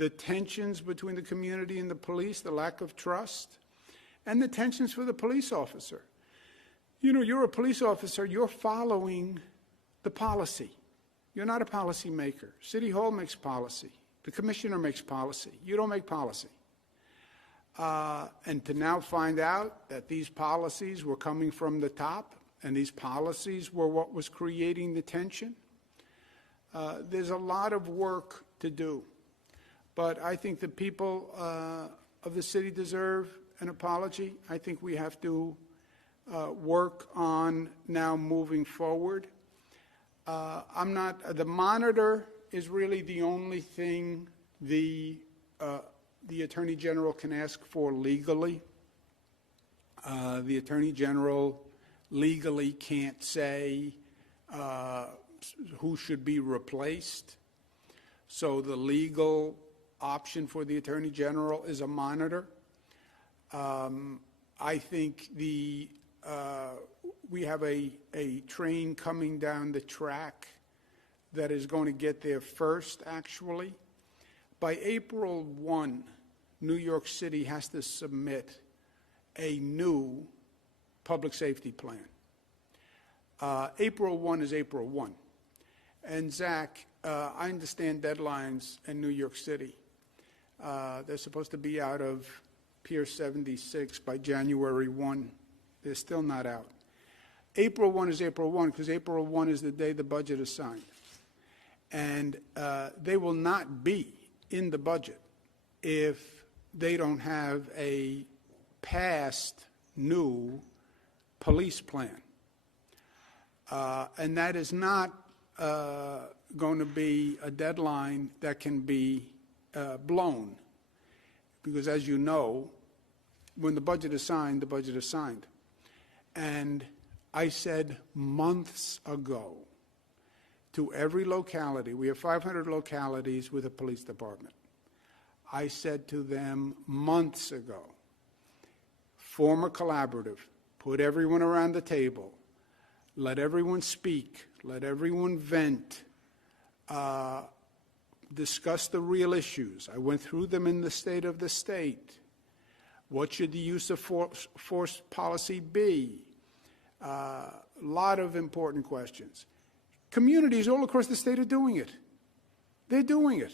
the tensions between the community and the police, the lack of trust, and the tensions for the police officer. You know, you're a police officer, you're following the policy. You're not a policy maker. City Hall makes policy. The commissioner makes policy. You don't make policy. And to now find out that these policies were coming from the top and these policies were what was creating the tension, there's a lot of work to do. But I think the people of the city deserve an apology. I think we have to work on now moving forward. The monitor is really the only thing the Attorney General can ask for legally. The Attorney General legally can't say who should be replaced. So the legal option for the Attorney General is a monitor. I think we have a train coming down the track that is going to get there first, actually. By April 1, New York City has to submit a new public safety plan. April 1 is April 1. And Zach, I understand deadlines in New York City. They're supposed to be out of Pier 76 by January 1. They're still not out. April 1 is April 1 because April 1 is the day the budget is signed. And they will not be in the budget if they don't have a passed new police plan. And that is not going to be a deadline that can be blown. Because as you know, when the budget is signed, the budget is signed. And I said months ago to every locality, we have 500 localities with a police department. I said to them months ago, form a collaborative, put everyone around the table, let everyone speak, let everyone vent, discuss the real issues. I went through them in the state of the state. What should the use of force policy be? A lot of important questions. Communities all across the state are doing it. They're doing it.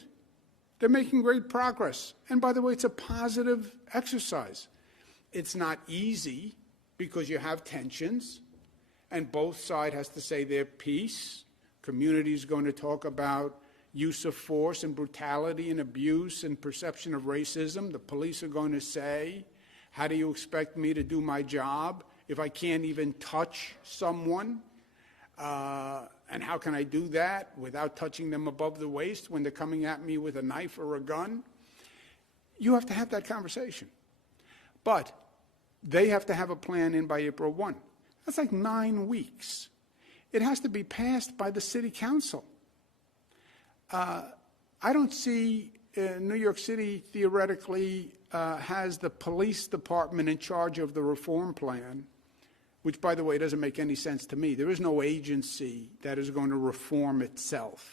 They're making great progress. And by the way, it's a positive exercise. It's not easy because you have tensions, and both sides has to say their piece. Community is going to talk about use of force and brutality and abuse and perception of racism. The police are going to say, how do you expect me to do my job if I can't even touch someone? And how can I do that without touching them above the waist when they're coming at me with a knife or a gun? You have to have that conversation. But they have to have a plan in by April 1. That's like 9 weeks. It has to be passed by the city council. I don't see New York City theoretically has the police department in charge of the reform plan, which, by the way, doesn't make any sense to me. There is no agency that is going to reform itself.